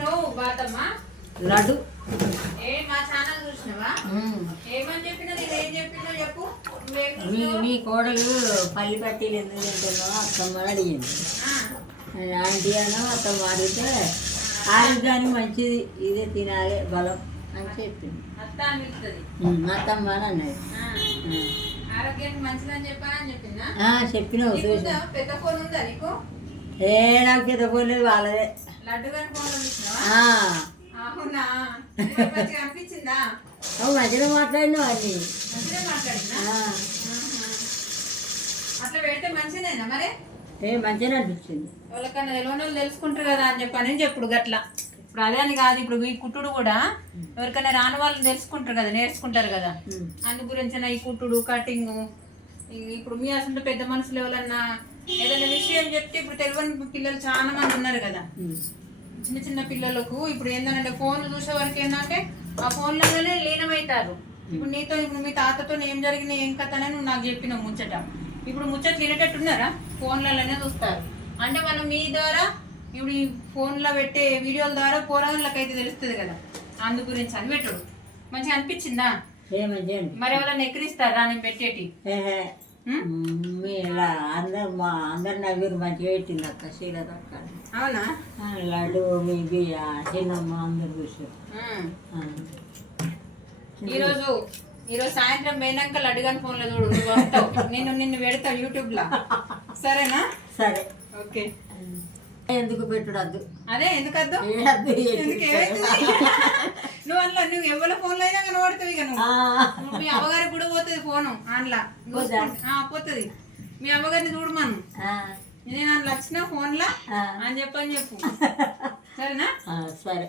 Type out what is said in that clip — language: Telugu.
చూసినావు బాతమ్మా లడ్డు ఏ మా ఛానల్ చూసినావా ఏమని చెప్పినా నేను ఏం చెప్పినా చెప్పు మీ కోడలు పల్లి పట్టీలు ఎందుకు తింటున్నావు అత్తమ్మ అడిగింది. ఆంటీ అనో అత్తమ్మ అడిగితే ఆరోగ్యానికి మంచిది ఇదే తినాలి బలం అని చెప్పింది. అత్త అనిపిస్తుంది అత్తమ్మ అని అన్నది. ఆరోగ్యానికి మంచిదని చెప్పానని చెప్పిందా? చెప్పినావు చూసా. పెద్ద ఫోన్ ఉందా నీకు? ఏ నాకు పెద్ద పోలేదు వాళ్ళదే. లడ్డు గారి ఫోన్ చూసినావా? అవునా మంచిగా అనిపించిందా? మంచిగా మాట్లాడినావు అన్ని మంచిగా మాట్లాడినా అట్లా పెడితే మంచిదేనా మరి? మంచిగా అనిపించింది. వాళ్ళకన్నా తెలియని వాళ్ళు తెలుసుకుంటారు కదా అని చెప్పని చెప్పుడు గట్లా. ఇప్పుడు అదే అని కాదు, ఇప్పుడు ఈ కుట్టుడు కూడా ఎవరికైనా రాని వాళ్ళు తెలుసుకుంటారు కదా, నేర్చుకుంటారు కదా. అందు గురించి ఈ కుట్టుడు కటింగ్ ఇప్పుడు మీ అసలు పెద్ద మనుషులు ఎవరన్నా ఏదైనా విషయం చెప్తే ఇప్పుడు తెలియని పిల్లలు చాలా మంది ఉన్నారు కదా. చిన్న చిన్న పిల్లలకు ఇప్పుడు ఏంటంటే ఫోన్ చూసే వరకు ఏంటంటే ఆ ఫోన్లోనే లీనమవుతారు. ఇప్పుడు నీతో ఇప్పుడు మీ తాతతో ఏం జరిగినా ఏం కథ అని నువ్వు నాకు చెప్పినావు ముచ్చట. ఇప్పుడు ముచ్చట తినేటట్టున్నారా? ఫోన్లలోనే చూస్తారు. అంటే మనం మీ ద్వారా ఇప్పుడు ఈ ఫోన్లో పెట్టే వీడియోల ద్వారా పోరాళ్ళకైతే తెలుస్తుంది కదా. అందు గురించి అని పెట్టుడు మంచిగా అనిపించిందా? మరి ఎవరైనా ఎక్కిరిస్తారా నేను పెట్టేటి? అందరు నవ్వురు మంచిగా పెట్టింది అక్క శ్రీలత అక్క. అవునా? లడ్డు మీ చిన్నమ్మ అందరు చూసారు. ఈరోజు సాయంత్రం పోయినాక లడ్డుగాని ఫోన్లో చూడు, నిన్ను పెడతావు యూట్యూబ్ లో. సరేనా? సరే ఓకే. ఎందుకు పెట్టుడద్దు? అదే ఎందుకద్దు? నువ్వు అందులో నువ్వు ఎవరి ఫోన్లో అయినా కనబడుతుంది. ఇక నువ్వు మీ అమ్మగారికి కూడా పోతుంది ఫోను అందులో పోతుంది. మీ అమ్మగారిని చూడమను, నేను అందులో వచ్చిన ఫోన్లో అని చెప్పు. సరేనా? సరే.